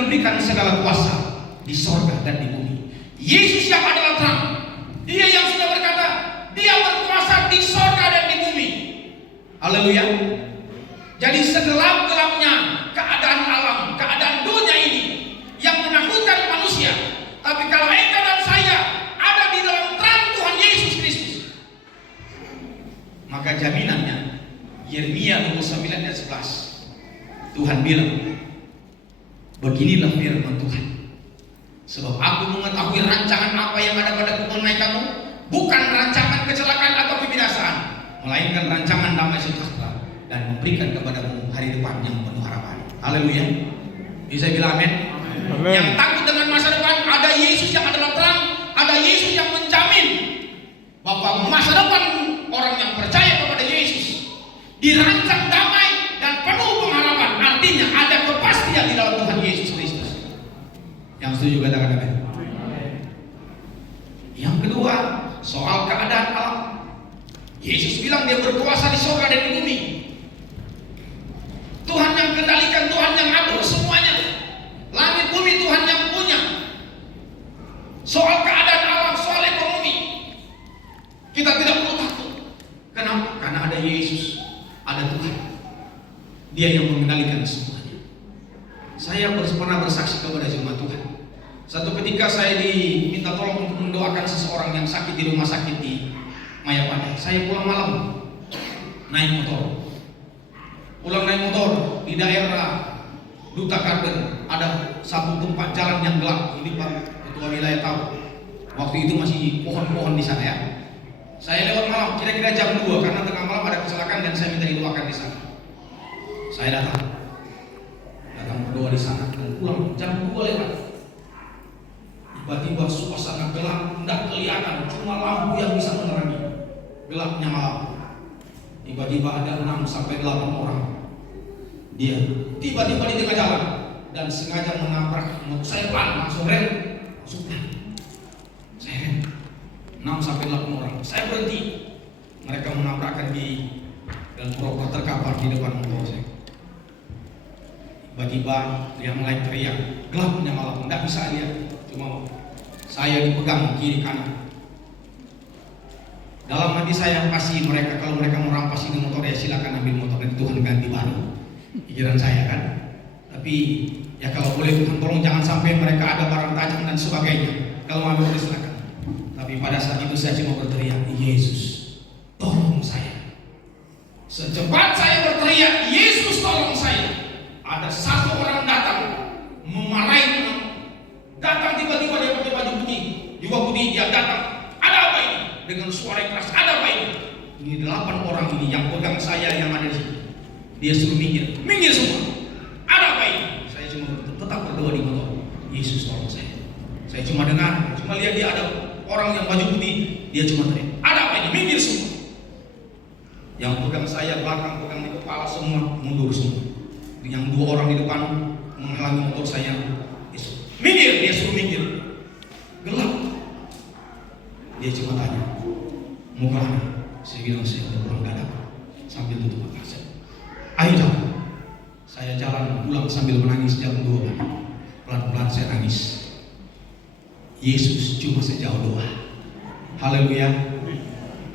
diberikan segala kuasa di sorga dan di bumi. Yesus yang adalah terang, Dia yang sudah berkata, Dia berkuasa di sorga dan di bumi. Haleluya. Jadi segelap-gelapnya keadaan alam, keadaan dunia ini yang menakutkan manusia, tapi kalau engkau dan saya ada di dalam terang Tuhan Yesus Kristus, maka jaminannya Yeremia 29 ayat 11, Tuhan bilang, beginilah firman Tuhan, sebab aku mengetahui rancangan apa yang ada padaku mengenai kamu, bukan rancangan kecelakaan atau kebinasaan, melainkan rancangan damai sejahtera dan memberikan kepadamu hari depan yang penuh harapan. Haleluya. Bisa bilang amin? Amen. Yang takut dengan masa depan, ada Yesus yang adalah terang, ada Yesus yang menjamin bahwa masa depan orang yang percaya kepada Yesus dirancang damai dan penuh pengharapan. Artinya ada kepastian di dalam Tuhan Yesus Kristus. Yang setuju katakan amin. Yang kedua, soal keadaan alam. Yesus bilang Dia berkuasa di surga dan di bumi. Tuhan yang kendalikan, Tuhan yang atur semuanya. Langit bumi Tuhan yang punya. Soal keadaan alam, soal ekonomi, kita tidak perlu takut. Kenapa? Karena ada Yesus, ada Tuhan. Dia yang mengendalikan semuanya. Saya pernah bersaksi kepada jemaat Tuhan. Satu ketika saya diminta tolong untuk mendoakan seseorang yang sakit di rumah sakit di Mayapada. Saya pulang malam naik motor. Pulang naik motor di daerah Duta Garden, ada satu tempat jalan yang gelap. Ini Pak Ketua Wilayah tahu. Waktu itu masih pohon-pohon di sana ya. Saya lewat malam, kira-kira jam 2 karena tengah malam ada kecelakaan dan saya minta didoakan di sana. Saya datang berdoa di sana dan pulang jam 2 lewat. Tiba-tiba suasana gelap, tidak kelihatan, cuma lampu yang bisa menerangi. Gelapnya malam. Tiba-tiba ada 6 sampai 8 orang. Dia tiba-tiba di tengah jalan dan sengaja menabrak motor saya pelan, langsung rem, langsung pelan. Saya rem. 6 sampai 8 orang. Saya berhenti. Mereka menabrakkan di dan pura-pura terkapar di depan motor saya. Tiba-tiba dia mulai teriak. Gelapnya malam, tidak bisa lihat. Cuma saya dipegang kiri kanan. Dalam hati saya kasih mereka, kalau mereka mau rampas ini motor ya silakan ambil motor dan Tuhan ganti baru. Pikiran saya kan. Tapi ya kalau boleh Tuhan tolong jangan sampai mereka ada barang tajam dan sebagainya. Kalau mau boleh silakan. Tapi pada saat itu saya cuma berteriak, Yesus tolong saya. Secepat saya berteriak, Yesus tolong saya, ada satu orang datang memarahi, datang tiba-tiba dia pakai baju putih, juga putih, dia datang. Ada apa ini? Dengan suara keras, ada apa ini? Ini 8 orang ini yang pegang saya yang ada di sini. Dia suruh minggir, minggir semua. Ada apa ini? Saya cuma tetap berdoa di motor. Yesus tolong saya. Saya cuma dengar, cuma lihat dia ada orang yang baju putih, dia cuma teriak. Ada apa ini? Minggir semua. Yang pegang saya belakang, pegang di kepala semua mundur semua. Yang 2 orang di depan menghalangi motor saya. Minggir, dia suruh minggir. Gelap. Dia cuma tanya, mau kemana? Saya bilang saya udah pulang dadak. Sambil tutup mata saya. Ayo jalan. Saya jalan pulang sambil menangis jam 2 pagi. Pelan-pelan saya nangis. Yesus cuma sejauh doa. Haleluya.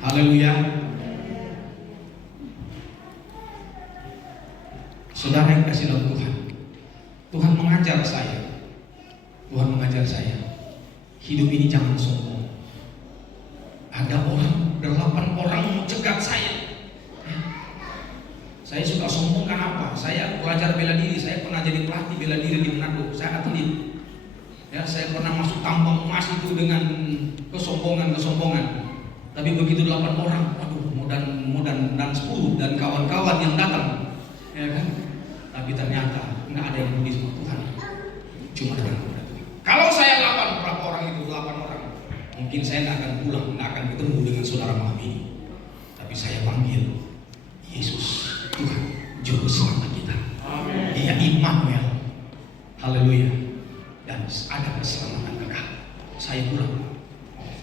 Haleluya. Saudara yang kasih dalam Tuhan, Tuhan mengajar saya. Tuhan mengajar saya. Hidup ini jangan sombong. Ada 8 orang mencegat saya. Saya suka sombong kan apa? Saya belajar bela diri. Saya pernah jadi pelatih bela diri di Manado. Saya atlet. Ya, saya pernah masuk tambang emas itu dengan kesombongan. Tapi begitu 8 orang, aduh, modan dan 10 dan kawan-kawan yang datang, ya kan? Tapi ternyata nggak ada yang peduli sama Tuhan. Cuma dengan kepada Tuhan. Kalau saya lawan berapa orang itu, 8 orang, mungkin saya nggak akan pulang, nggak akan ketemu dengan saudara malam ini. Tapi saya panggil Yesus, Tuhan, Juru Selamat kita. Amin. Dia Immanuel. Haleluya. Dan ada keselamatan kekal. Saya pulang.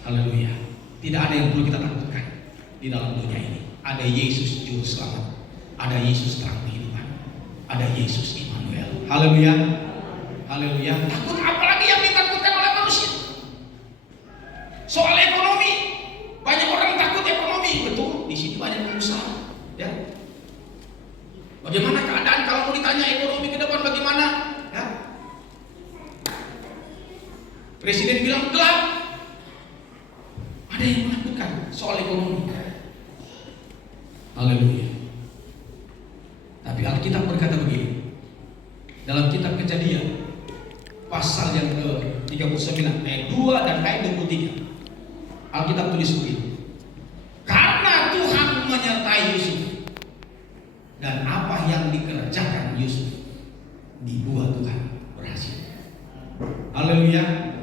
Haleluya. Tidak ada yang perlu kita takutkan di dalam dunia ini. Ada Yesus Juru Selamat. Ada Yesus terang kehidupan. Ada Yesus Immanuel. Haleluya. Haleluya. Takut apalagi yang ditakutkan oleh manusia? Soal ekonomi, banyak orang takut ekonomi. Betul, di sini banyak pengusaha. Ya. Bagaimana keadaan kalau mau ditanya ekonomi ke depan bagaimana? Ya. Presiden bilang gelap. Ada yang menakutkan soal ekonomi. Haleluya. Tapi Alkitab berkata begini. Dalam kitab Kejadian pasal yang ke-39 ayat 2 dan ayat 23. Alkitab tulis begini. Karena Tuhan menyertai Yusuf dan apa yang dikerjakan Yusuf dibuat Tuhan berhasil. Haleluya.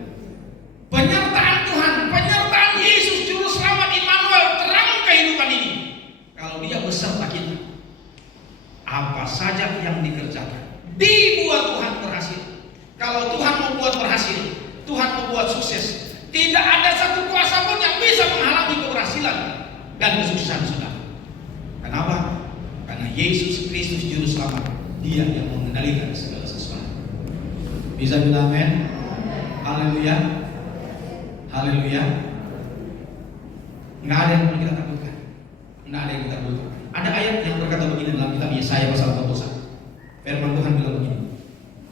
Penyertaan Tuhan, penyertaan Yesus juru selamat Immanuel terang kehidupan ini. Kalau dia beserta kita, apa saja yang dikerjakan dibuat Tuhan berhasil. Kalau Tuhan mau buat berhasil, Tuhan mau buat sukses, tidak ada satu kuasa pun yang bisa menghalangi keberhasilan dan kesuksesan saudara. Kenapa? Karena Yesus Kristus juru selamat, Dia yang mengendalikan segala sesuatu. Bisa bilang amin? Haleluya. Haleluya. Nggak ada yang perlu kita takutkan. Nggak ada yang kita takutkan. Ada ayat yang berkata begini dalam kitab Yesaya pasal 41. Firman Tuhan bilang begini.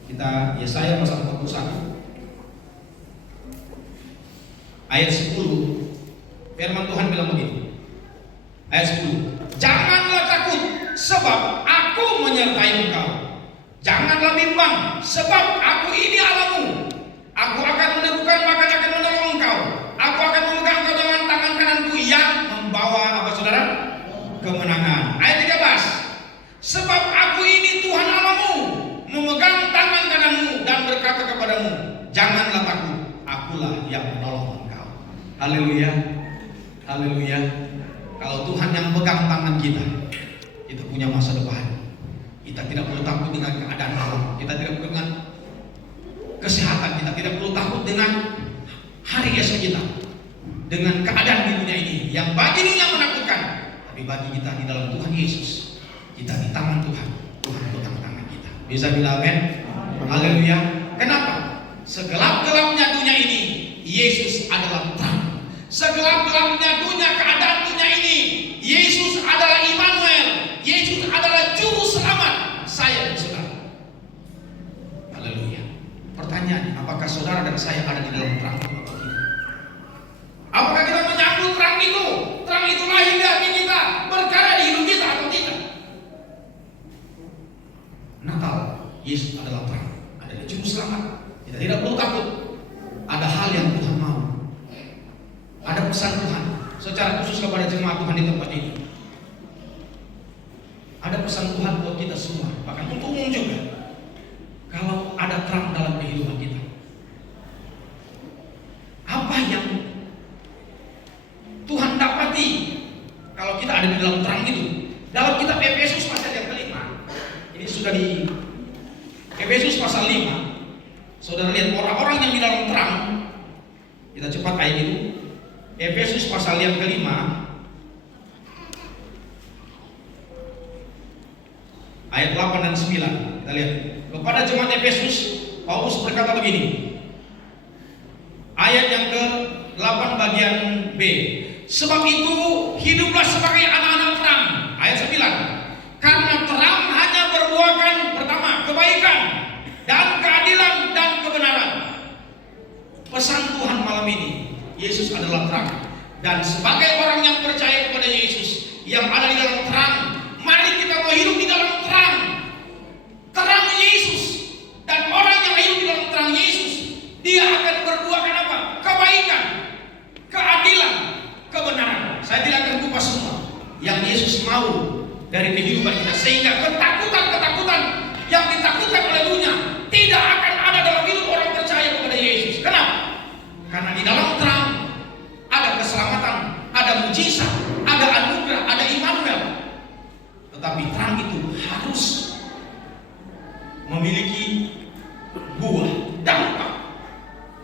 Kita Yesaya pasal 41 ayat 10. Firman Tuhan bilang begini. Ayat 10. Janganlah takut, sebab aku menyertai engkau. Janganlah bimbang, sebab aku ini Allahmu. Aku akan meneguhkan, maka akan menolong engkau. Aku akan memegang engkau dengan tangan kananku yang membawa apa saudara? Kemenangan. Ayat 13. Sebab aku ini Tuhan Allahmu, memegang tangan kananmu dan berkata kepadamu, janganlah takut, akulah yang menolong engkau. Haleluya. Haleluya. Kalau Tuhan yang pegang tangan kita, kita punya masa depan. Kita tidak perlu takut dengan keadaan alam. Kita tidak perlu dengan kesehatan. Kita tidak perlu takut dengan hari esok kita, dengan keadaan di dunia ini yang bagi dunia menakutkan. Tapi bagi kita di dalam Tuhan Yesus, kita di tangan Tuhan. Tuhan pegang tangan kita. Bisa bilang amin? Haleluya. Kenapa? Segelap-gelapnya dunia ini, Yesus adalah terang. Segelap-gelapnya dunia, keadaan dunia ini, Yesus adalah Immanuel. Yesus adalah juru selamat saya dan saudara. Haleluya. Pertanyaan, apakah saudara dan saya ada di dalam terang atau tidak? Apakah kita menyambut terang itu? Terang itu lahir di hati kita, berkarya di hidup kita atau tidak? Natal, Yesus adalah terang, adalah juru selamat. Kita tidak perlu takut. Ada hal yang Tuhan mau. Ada pesan Tuhan secara khusus kepada jemaat Tuhan di tempat ini. Ada pesan Tuhan buat kita semua, bahkan untuk umum juga. Kalau ada terang dalam kehidupan kita, apa yang Tuhan dapati kalau kita ada di dalam terang itu? Dalam kitab Efesus pasal yang ke-5, ini sudah di Efesus pasal 5. Saudara lihat orang-orang yang di dalam terang. Kita cepat ayat itu. Efesus pasal yang ke-5 ayat 8 dan 9. Kita lihat. Kepada jemaat Efesus, Paulus berkata begini. Ayat yang ke-8 bagian B. Sebab itu hiduplah sebagai anak-anak terang. Ayat 9. Karena terang hanya berbuahkan pertama kebaikan dan keadilan dan kebenaran. Pesan Tuhan malam ini, Yesus adalah terang. Dan sebagai orang yang percaya kepada Yesus, yang ada di dalam terang, mari kita mau hidup di dalam terang. Terang Yesus. Dan orang yang hidup di dalam terang Yesus, dia akan berbuahkan apa? Kebaikan, keadilan, kebenaran. Saya tidak akan kupas semua yang Yesus mau dari kehidupan kita, sehingga ketakutan-ketakutan yang ditakutkan oleh dunia tidak akan ada dalam hidup orang percaya kepada Yesus. Kenapa? Karena di dalam terang ada keselamatan, ada mujizat, ada anugerah, ada Immanuel. Tetapi terang itu harus memiliki buah, dampak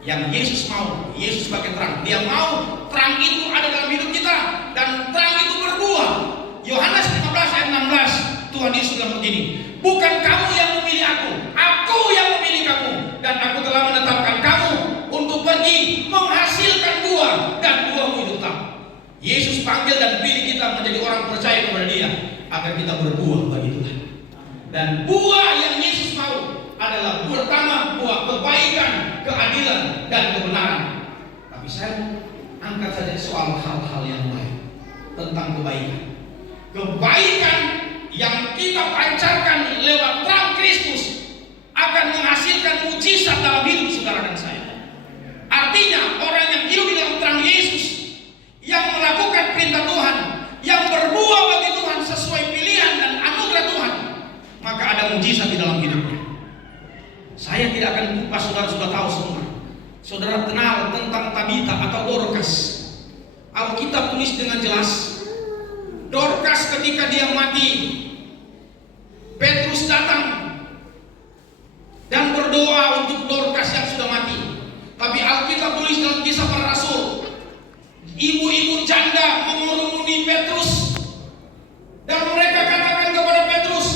yang Yesus mau. Yesus sebagai terang, Dia mau terang itu ada dalam hidup kita dan terang itu berbuah. Yohanes 15 ayat 16, Tuhan Yesus bilang begini, bukan kamu yang memilih aku yang memilih kamu, panggil dan pilih kita menjadi orang percaya kepada Dia agar kita berbuah bagi Tuhan. Dan buah yang Yesus mau adalah pertama buah kebaikan, keadilan, dan kebenaran. Tapi saya angkat saja soal hal-hal yang lain tentang kebaikan. Kebaikan yang kita pancarkan lewat terang Kristus akan menghasilkan mujizat dalam hidup saudara dan saya. Artinya orang yang hidup di dalam terang Yesus, yang melakukan perintah Tuhan, yang berbuah bagi Tuhan sesuai pilihan dan anugerah Tuhan, maka ada mujizat di dalam hidupnya. Saya tidak akan kupas, saudara sudah tahu semua. Saudara kenal tentang Tabita atau Dorcas. Alkitab tulis dengan jelas, Dorcas ketika dia mati, Petrus datang dan berdoa untuk Dorcas yang sudah mati. Tapi Alkitab tulis dalam Kisah Para Rasul, ibu-ibu janda mengurumuni Petrus dan mereka katakan kepada Petrus,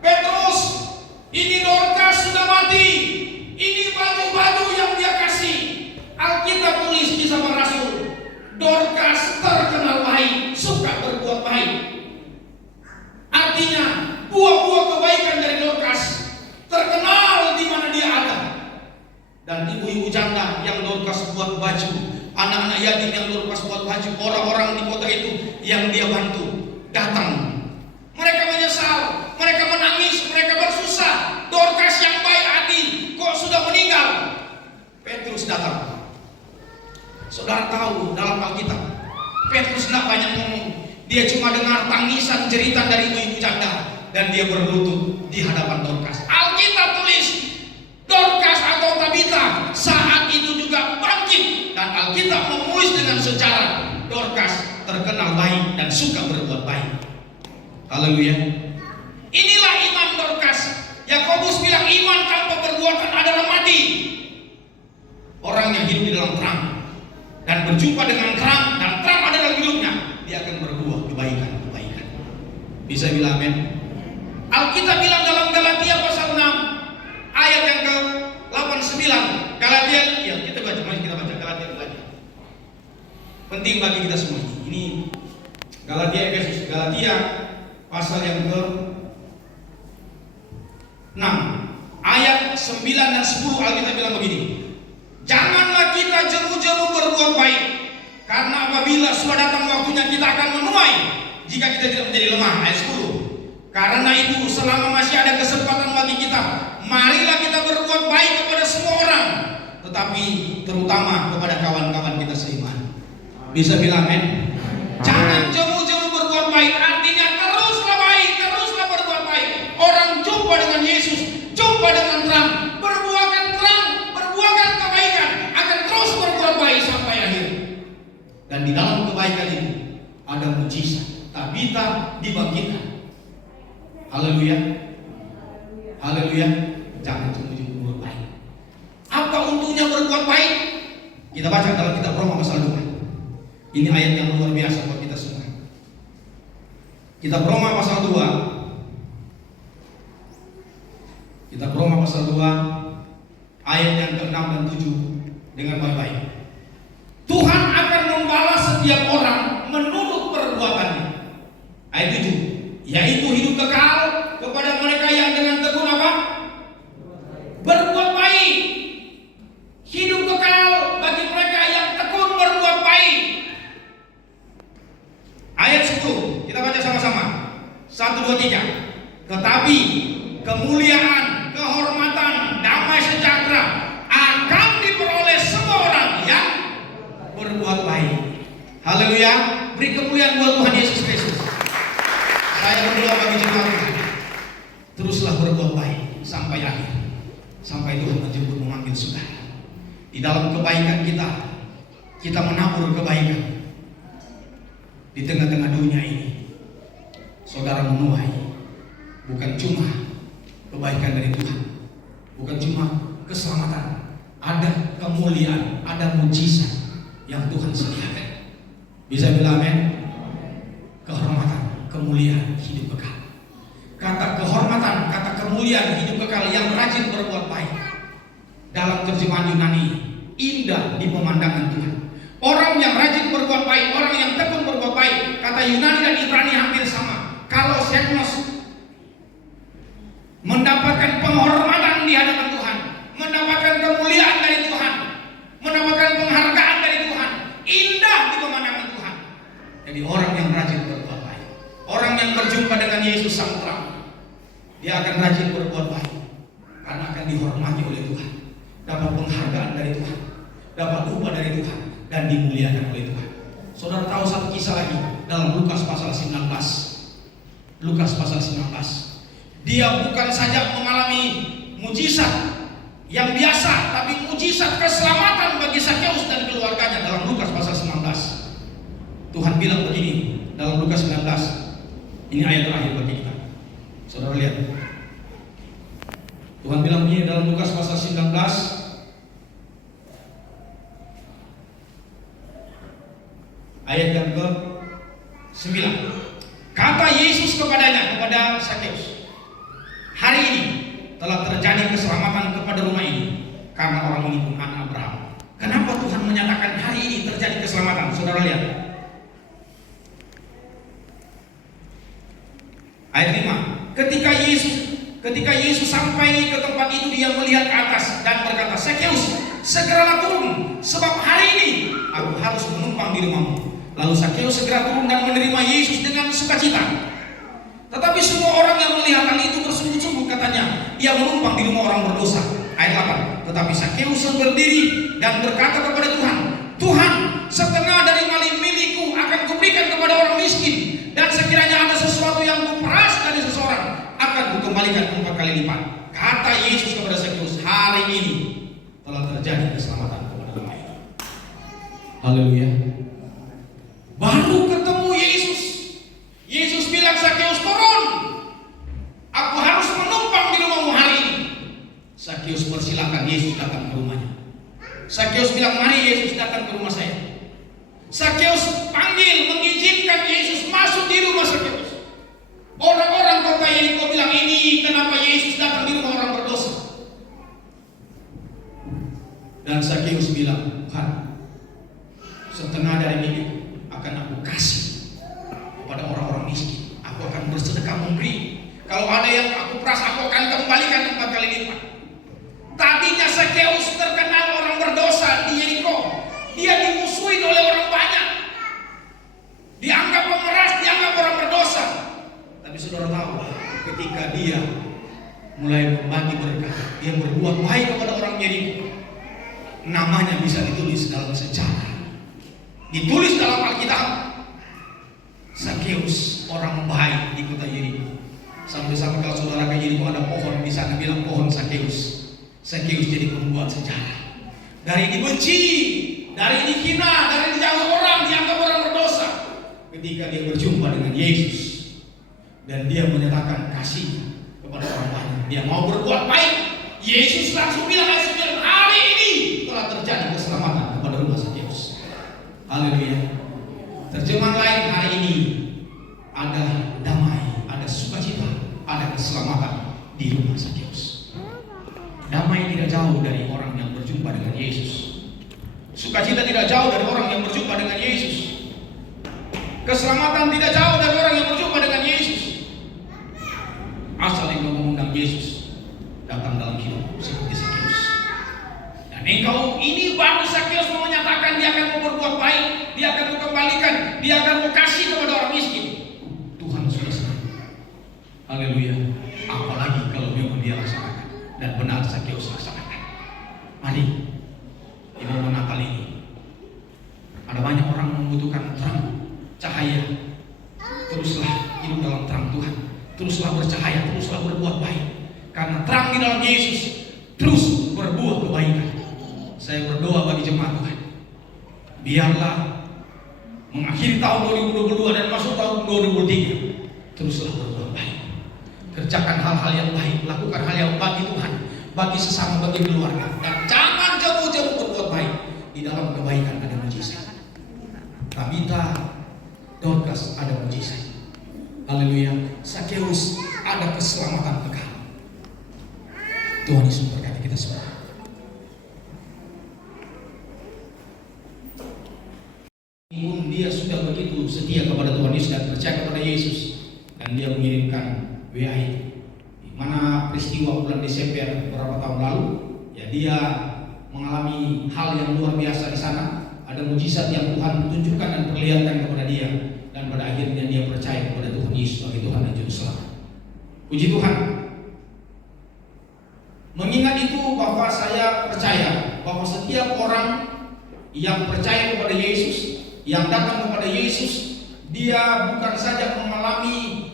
Petrus, ini Dorcas sudah mati, ini baju-baju yang dia kasih. Alkitab tulis Kisah Para Rasul, Dorcas terkenal baik, suka berbuat baik. Artinya buah-buah kebaikan dari Dorcas terkenal di mana dia ada. Dan ibu-ibu janda yang Dorcas buat baju, anak-anak yatim yang Dorcas buat baju, orang-orang di kota itu yang dia bantu datang. Mereka menyesal, mereka menangis, mereka bersusah. Dorcas yang baik hati kok sudah meninggal. Petrus datang. Saudara tahu dalam Alkitab, Petrus tidak banyak ngomong. Dia cuma dengar tangisan cerita dari ibu-ibu janda dan dia berlutut di hadapan Dorcas. Alkitab tulis Dorcas atau Tabita saat itu juga bangkit, dan Alkitab menulis dengan sejarah Dorcas terkenal baik dan suka berbuat baik. Haleluya. Inilah iman Dorcas. Yakobus bilang iman tanpa perbuatan adalah mati. Orang yang hidup di dalam terang dan berjumpa dengan terang, dan terang ada dalam hidupnya, dia akan berbuah kebaikan-kebaikan. Bisa bilang amin? Alkitab bilang dalam Galatia pasal 6 ayat yang ke-89. Galatia, ya kita baca, mari kita baca Galatia lagi. Penting bagi kita semua ini. Ini Galatia Efesus, Galatia pasal yang ke-6 ayat 9 dan 10. Alkitab bilang begini, janganlah kita jemu-jemu berbuat baik, karena apabila sudah datang waktunya kita akan menuai jika kita tidak menjadi lemah. Ayat 10. Karena itu selama masih ada kesempatan bagi kita, marilah kita berbuat baik kepada semua orang, tetapi terutama kepada kawan-kawan kita seiman. Bisa bilang amin? Jangan jemu-jemu berbuat baik, artinya teruslah baik, teruslah berbuat baik. Orang jumpa dengan Yesus, jumpa dengan terang, berbuahkan terang, berbuahkan kebaikan, akan terus berbuat baik sampai akhir. Dan di dalam kebaikan itu ada mujizat. Tabita dibangkitkan. Haleluya. Haleluya. Jangan jemu-jemu berbuat baik. Apa untungnya berbuat baik? Kita baca dalam kitab Roma pasal 2. Ini ayat yang luar biasa buat kita semua. Kitab Roma pasal 2. Kitab Roma pasal 2 ayat yang ke-6 dan 7 dengan baik-baik. Tuhan akan membalas setiap orang menurut perbuatannya. Ayat 7, yaitu hidup kekal kepada mereka yang dengan tekun apa? Berbuat baik. Hidup kekal bagi mereka yang tekun berbuat baik. Ayat 10, kita baca sama-sama. 1, 2, 3. Tetapi kemuliaan, kehormatan, damai sejahtera akan diperoleh semua orang yang berbuat baik. Haleluya. Beri kemuliaan buat Tuhan Yesus Kristus. Saya berdoa bagi jemaat Tuhan, teruslah berbuat baik sampai akhir, sampai Tuhan menjemput memanggil saudara. Di dalam kebaikan kita menabur kebaikan. Di tengah-tengah dunia ini, saudara menuai bukan cuma kebaikan dari Tuhan, bukan cuma keselamatan, ada kemuliaan, ada mujizat yang Tuhan sediakan. Bisa bilang amin? Kehormatan, kemuliaan, hidup kekal. Kata kehormatan, kata kemuliaan, hidup kekal yang rajin berbuat baik. Dalam terjemahan Yunani, indah di pemandangan Tuhan. Orang yang rajin berbuat baik, orang yang tekun berbuat baik. Kata Yunani dan Ibrani hampir sama. Kalau Seknos mendapatkan penghormatan di hadapan Tuhan, mendapatkan kemuliaan dari Tuhan, mendapatkan penghargaan dari Tuhan, indah di pemandangan Tuhan. Jadi orang yang rajin berbuat baik, orang yang berjumpa dengan Yesus Sang Terang, dia akan rajin berbuat baik karena akan dihormati oleh Tuhan, dapat penghargaan dari Tuhan, dapat upah dari Tuhan, dan dimuliakan oleh Tuhan. Saudara tahu satu kisah lagi dalam Lukas pasal 19. Lukas pasal 19. Dia bukan saja mengalami mujizat yang biasa, tapi mujizat keselamatan bagi Zakheus dan keluarganya dalam Lukas pasal 19. Tuhan bilang begini dalam Lukas 19. Ini ayat terakhir bagi kita. Saudara lihat. Tuhan bilang begini dalam Lukas pasal 19 ayat yang ke-9. Kata Yesus kepadanya, kepada Zakheus, hari ini telah terjadi keselamatan kepada rumah ini, karena orang ini pun anak Abraham. Kenapa Tuhan menyatakan hari ini terjadi keselamatan? Saudara lihat ayat 5. Ketika Yesus sampai ke tempat itu, dia melihat ke atas dan berkata, Zakheus, segeralah turun, sebab hari ini aku harus menumpang di rumahmu. Lalu Zakheus segera turun dan menerima Yesus dengan sukacita. Tetapi semua orang yang melihat hal itu bersungguh-sungguh, katanya, ia menumpang di rumah orang berdosa. Ayat 8. Tetapi Zakheus berdiri dan berkata kepada Tuhan, Tuhan, setengah dari mali milikku akan kuberikan kepada orang miskin, dan sekiranya ada sesuatu yang kuperas dari seseorang, akan kukembalikan 4 kali lipat. Kata Yesus kepada Zakheus, hari ini telah terjadi keselamatan kepada rumah ini. Haleluya. Baru ketemu Yesus, Yesus bilang, Zakheus turun, aku harus menumpang di rumahmu hari ini. Zakheus persilakan Yesus datang ke rumahnya. Zakheus bilang, mari Yesus datang ke rumah saya. Zakheus panggil, mengizinkan Yesus masuk di rumah Zakheus. Orang-orang kota Yeriko bilang, ini kenapa Yesus datang di rumah orang berdosa? Dan Zakheus bilang, Tuhan, setengah dari milikku akan aku kasih kepada orang-orang miskin. Aku akan bersedekah memberi. Kalau ada yang aku peras, aku akan kembalikan 4 kali lipat. Tadinya Zakheus terkenal orang berdosa di Yeriko. Dia dimusuhi oleh orang banyak, dianggap pemeras, dianggap orang berdosa. Tapi saudara tahu, ketika dia mulai membagi berkah, dia berbuat baik kepada orang Yeriko, namanya bisa ditulis dalam sejarah, ditulis dalam Alkitab. Zakheus orang baik di kota Yeriko. Sampai-sampai kalau saudara ke Yeriko ada pohon di sana, bilang pohon Zakheus. Zakheus jadi membuat sejarah. Dari dibenci, dari dihina, dari dijauhi orang, dianggap orang berdosa. Ketika dia berjumpa dengan Yesus dan dia menyatakan kasih kepada orang banyak, dia mau berbuat baik, Yesus langsung bilang, hari ini telah terjadi keselamatan kepada rumah Zakheus. Haleluya. Terjemahan lain, hari ini ada damai, ada sukacita, ada keselamatan di rumah Zakheus. Damai tidak jauh dari orang yang berjumpa dengan Yesus. Sukacita tidak jauh dari orang yang berjumpa dengan Yesus. Keselamatan tidak jauh dari orang yang berjumpa dengan Yesus. Asal engkau mengundang Yesus datang dalam hidup seperti Zakheus. Dan engkau, ini baru Zakheus mau menyatakan dia akan mau berbuat baik, dia akan mengembalikan, dia akan mau kasih kepada orang miskin. Tuhan sudah senang. Haleluya. Apalagi kalau memang dia laksanakan dan benar Zakheus laksanakan. Mari di momen Natal ini, ada banyak orang membutuhkan terang, cahaya. Teruslah hidup dalam terang Tuhan, teruslah bercahaya, teruslah berbuat baik, karena terang di dalam Yesus. Terus berbuat kebaikan. Saya berdoa bagi jemaat Tuhan, biarlah mengakhiri tahun 2022 dan masuk tahun 2023, teruslah berbuat baik, kerjakan hal-hal yang baik, lakukan hal yang bagi Tuhan, bagi sesama, bagi keluarga, dan jangan jauh-jauh berbuat baik. Di dalam kebaikan ada mujizat. Tabita, Dorcas ada mujizat. Haleluya. Zakheus ada keselamatan kekal. Tuhan Yesus memberkati kita semua. itu setia kepada Tuhan Yesus dan percaya kepada Yesus, dan dia mengirimkan WA itu. Di mana peristiwa bulan Desember beberapa tahun lalu, ya dia mengalami hal yang luar biasa di sana. Ada mujizat yang Tuhan tunjukkan dan perlihatkan kepada dia, dan pada akhirnya dia percaya kepada Tuhan Yesus sebagai Tuhan dan Juru Selamat. Puji Tuhan. Mengingat itu, Bapak, saya percaya bahwa setiap orang yang percaya kepada Yesus, yang datang kepada Yesus, dia bukan saja mengalami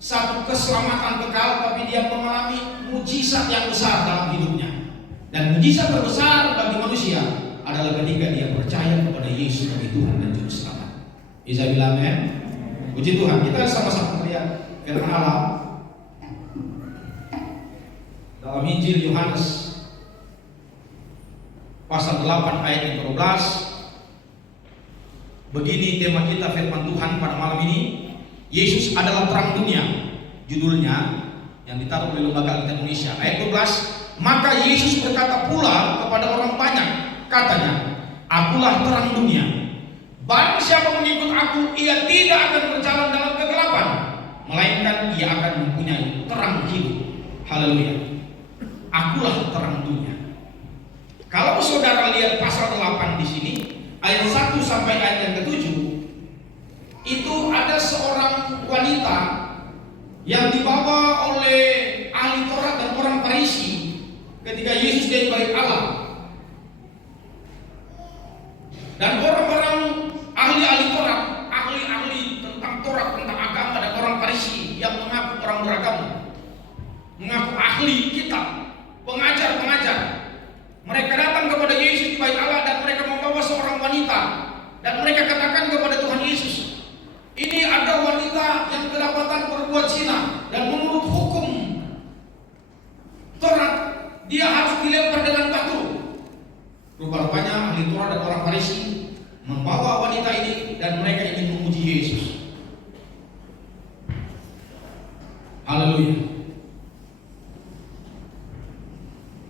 satu keselamatan kekal, tapi dia mengalami mujizat yang besar dalam hidupnya. Dan mujizat terbesar bagi manusia adalah ketika dia percaya kepada Yesus sebagai Tuhan dan Juru Selamat. Bisa bilang amin? Puji Tuhan. Kita sama-sama melihat firman Allah dalam Injil Yohanes pasal 8 ayat yang ke-12. Begini tema kita firman Tuhan pada malam ini. Yesus adalah terang dunia, judulnya yang ditaruh oleh Lembaga Alkitab Indonesia. Ayat 12. Maka Yesus berkata pula kepada orang banyak, katanya, akulah terang dunia. Barang siapa mengikut aku, ia tidak akan berjalan dalam kegelapan, melainkan ia akan mempunyai terang hidup. Haleluya. Akulah terang dunia. Kalau saudara lihat pasal 8 di sini, ayat 1 sampai ayat yang ke-7, itu ada seorang wanita yang dibawa oleh ahli Taurat dan orang Farisi ketika Yesus dari bait Allah. Dan orang-orang ahli-ahli Taurat, ahli-ahli tentang Taurat, tentang agama, dan orang Farisi yang mengaku orang beragama, mengaku ahli kitab, pengajar-pengajar. Mereka datang kepada Yesus di bait Allah dan mereka membawa seorang wanita, dan mereka katakan kepada Tuhan Yesus, ini ada wanita yang kedapatan berbuat zina, dan menurut hukum Taurat dia harus dilempar dengan batu. Rupa-rupanya ahli Taurat dan orang Farisi membawa wanita ini dan mereka ingin memuji Yesus. Haleluya.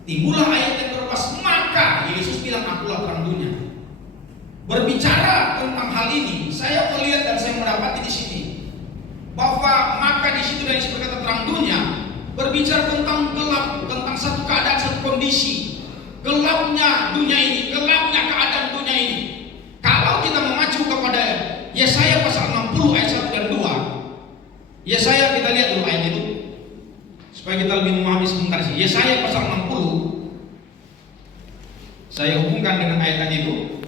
Timbullah ayat yang ke-12, maka Yesus bilang akulah terang dunia. Berbicara tentang hal ini, saya melihat dan saya mendapati di sini bahwa maka di situ dari kata terang dunia berbicara tentang gelap, tentang satu keadaan, satu kondisi. Gelapnya dunia ini, gelapnya keadaan dunia ini. Kalau kita mengacu kepada Yesaya pasal 60 ayat 1 dan 2, Yesaya, kita lihat dulu ayat itu supaya kita lebih memahami sebentar sih. Yesaya pasal 60, saya hubungkan dengan ayat tadi itu.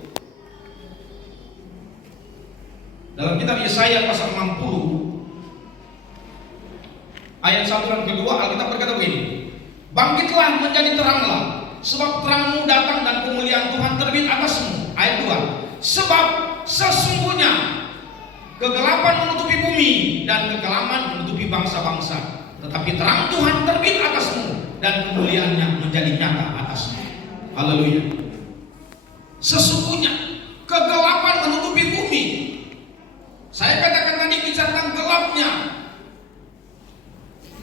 Dalam kitab Yesaya pasal 60 ayat 1 dan kedua, Alkitab berkata begini, bangkitlah menjadi teranglah, sebab terangmu datang dan kemuliaan Tuhan terbit atasmu. Ayat 2, sebab sesungguhnya kegelapan menutupi bumi dan kekelaman menutupi bangsa-bangsa, tetapi terang Tuhan terbit atasmu dan kemuliaannya menjadi nyata atasmu. Haleluya. Sesungguhnya kegelapan menutupi bumi. Saya katakan tadi bicara tentang gelapnya.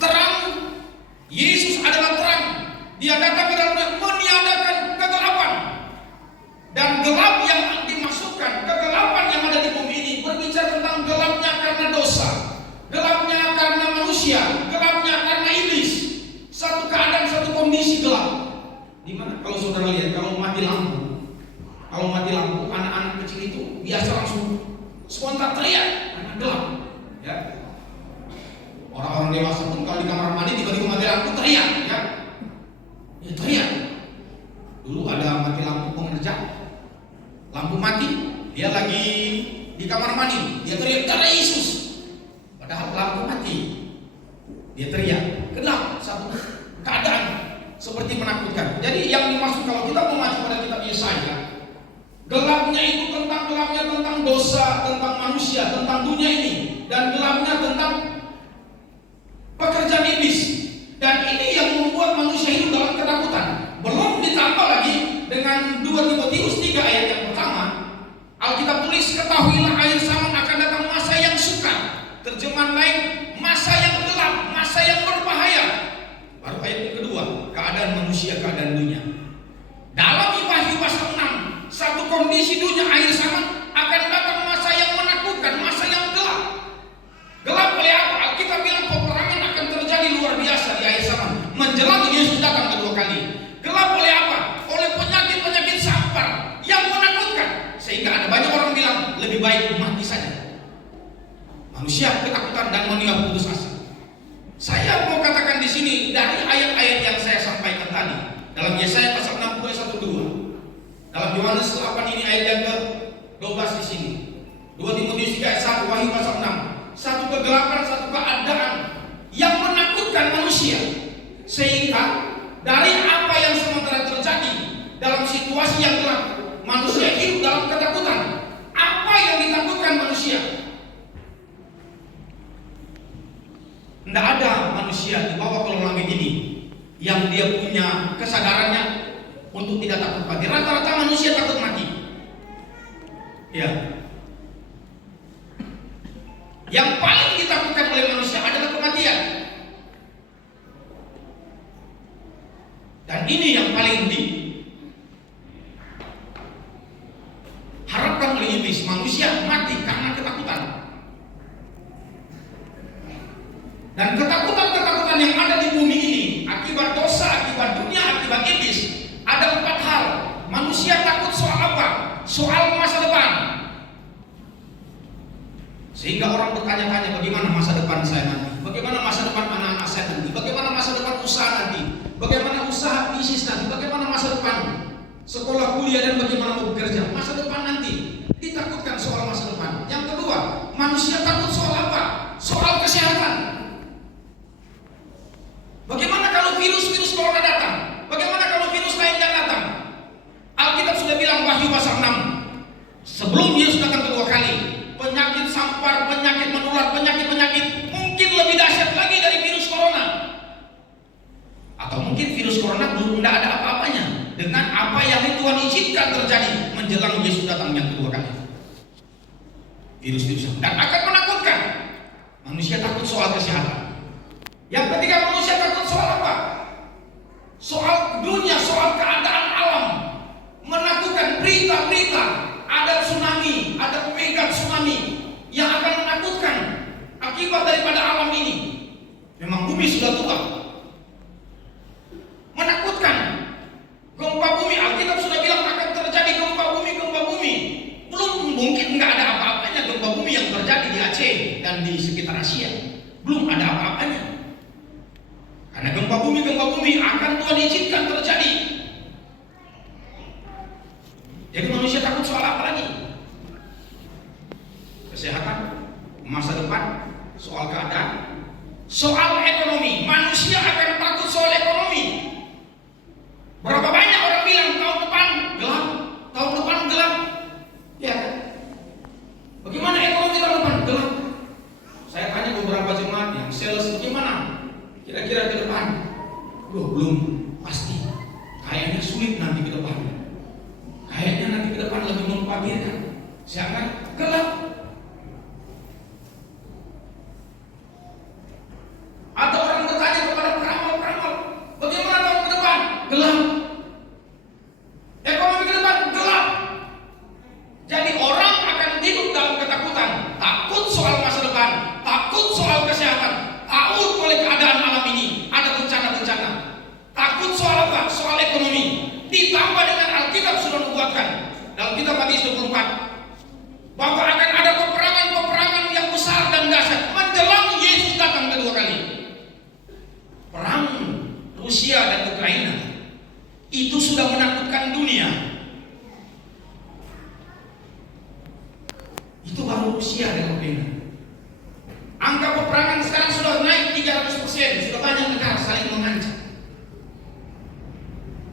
Terang, Yesus adalah terang. Dia datang ke dalam meniadakan kegelapan. Dan gelap yang dimaksudkan, kegelapan yang ada di bumi ini berbicara tentang gelapnya karena dosa, gelapnya karena manusia, gelapnya karena iblis. Satu keadaan, satu kondisi gelap. Dimana kalau saudara lihat, kalau mati lampu, anak-anak kecil itu biasa langsung spontan teriak karena gelap. Ya. Orang-orang dewasa pun kalau di kamar mandi tiba-tiba mati lampu teriak, ya. Ya teriak. Dulu ada mati lampu pengerja, lampu mati, dia lagi di kamar mandi, dia teriak darah Yesus. Padahal lampu mati, dia teriak. Gelap, satu keadaan seperti menakutkan. Jadi yang dimaksud kalau kita mengacu pada kitab Yesaya, gelapnya itu tentang dosa, tentang manusia, tentang dunia ini, dan gelapnya tentang pekerjaan iblis. Dan ini yang membuat manusia hidup dalam ketakutan. Belum ditambah lagi dengan 2 Timotius 3 ayat yang pertama, Alkitab tulis, ketahuilah akhir zaman akan datang masa yang sukar. Terjemahan lain, masa yang gelap, masa yang berbahaya. Baru ayat yang kedua, keadaan manusia, keadaan dunia. Dalam Wahyu pasal 6, satu kondisi dunia akhir zaman akan datang masa yang menakutkan, masa baik mati saja. Manusia ketakutan dan manusia putus asa. Saya mau katakan di sini dari ayat-ayat yang saya sampaikan tadi dalam Yesaya pasal 60 ayat 1-2, dalam Yohanes 8 ini ayat yang ke-12 di sini, 2 Timotius 3 ayat 1, Wahyu pasal 6, satu kegelapan, satu keadaan yang menakutkan manusia, sehingga dari apa yang sementara terjadi dalam situasi yang gelap, manusia hidup dalam ketakutan. Apa yang ditakutkan manusia? Tidak ada manusia di bawah kolong langit ini yang dia punya kesadarannya untuk tidak takut mati. Rata-rata manusia takut mati. Ya. Yang paling ditakutkan oleh manusia adalah kematian. Dan ini yang paling diharapkan oleh iblis. Manusia mati karena ketakutan. Dan ketakutan-ketakutan yang ada di bumi ini akibat dosa, akibat dunia, akibat iblis, ada 4 hal. Manusia takut soal apa? Soal masa depan. Sehingga orang bertanya-tanya, bagaimana masa depan saya nanti? Bagaimana masa depan anak-anak saya nanti? Bagaimana masa depan usaha nanti? Bagaimana usaha bisnis nanti? Bagaimana masa depan sekolah kuliah dan bagaimana mau bekerja? Masa depan nanti ditakutkan soal masa depan. Yang kedua, manusia takut soal apa? Soal kesehatan. Bagaimana kalau virus corona datang? Bagaimana kalau virus lain yang datang? Alkitab sudah bilang, Wahyu pasal 6, sebelum Yesus datang kedua kali, penyakit sampar, penyakit menular, penyakit mungkin lebih dahsyat lagi dari virus corona. Atau mungkin virus corona belum ada apa-apanya dengan apa yang Tuhan izinkan terjadi menjelang Yesus datang yang kedua kali. Virus-virus dan akan menakutkan. Manusia takut soal kesehatan. Yang ketiga, manusia takut soal apa? Soal dunia, soal keadaan alam. Menakutkan berita-berita, ada tsunami, ada mega tsunami yang akan menakutkan akibat daripada alam ini. Memang bumi sudah tua. Menakutkan. Gempa bumi, Alkitab sudah bilang akan terjadi gempa bumi. Belum, mungkin nggak ada apa-apanya gempa bumi yang terjadi di Aceh dan di sekitar Asia. Belum ada apa-apanya. Karena gempa bumi akan Tuhan izinkan terjadi. Jadi manusia takut soal apa lagi? Kesehatan, masa depan, soal keadaan, soal ekonomi. Manusia akan takut soal ekonomi. Berapa banyak orang bilang tahun depan gelap. Ya. Bagaimana ekonomi tahun depan? Gelap. Saya tanya beberapa jemaat yang sales, bagaimana? Kira-kira ke depan? Belum pasti. Kayaknya sulit nanti ke depan. Kayaknya nanti ke depan lebih membahagiakan. Siapa? Gelap. Ada orang bertanya kepada peramal, bagaimana tahun ke depan? Gelap. Ekonomi ke depan gelap. Jadi orang akan hidup dalam ketakutan, takut soal masa depan, takut soal kesehatan, takut oleh keadaan alam ini, ada bencana-bencana. Takut soal apa? Soal ekonomi. Ditambah dengan Alkitab sudah membuatkan dalam kitab Matius 24 bahwa akan ada peperangan yang besar dan dahsyat menjelang Yesus datang kedua kali. Perang Rusia dan Ukraina itu sudah menakutkan dunia. Itu baru Rusia dan Ukraina. Angka peperangan sekarang sudah naik 300%, sudah banyak negara saling mengancam.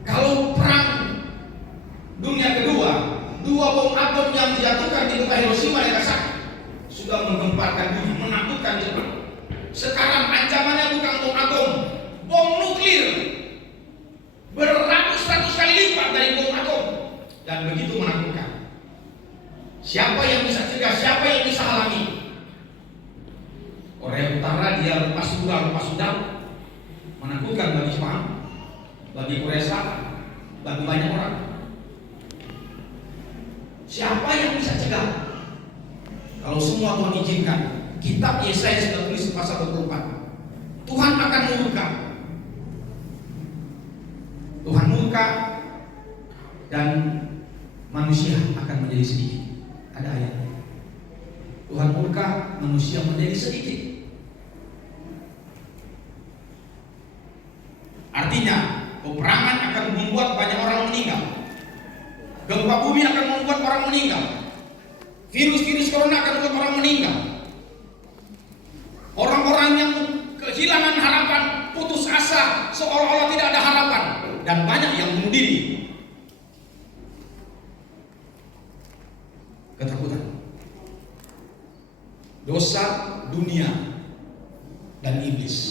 Kalau perang dunia kedua, 2 bom atom yang dijatuhkan di kota Hiroshima dan Nagasaki sudah menggemparkan dunia, menakutkan Jepang. Sekarang ancamannya bukan bom atom, bom nuklir beratus-ratus kali lipat dari bom atom, dan begitu menakutkan. Siapa yang bisa cegah? Siapa yang bisa halangi? Korea Utara dia lepas udara, menakutkan bagi Jepang, bagi Korea Selatan, bagi banyak orang. Siapa yang bisa cegah? Kalau semua Tuhan izinkan, kitab Yesaya sudah tulis pasal 24. Tuhan akan murka. Tuhan murka dan manusia akan menjadi sedikit. Ada ayatnya. Tuhan murka, manusia menjadi sedikit. Artinya, peperangan akan membuat banyak orang meninggal. Gempa bumi akan membuat orang meninggal. Virus-virus corona akan membuat orang meninggal. Orang-orang yang kehilangan harapan, putus asa, seolah-olah tidak ada harapan, dan banyak yang bunuh diri. Ketakutan, dosa dunia dan iblis.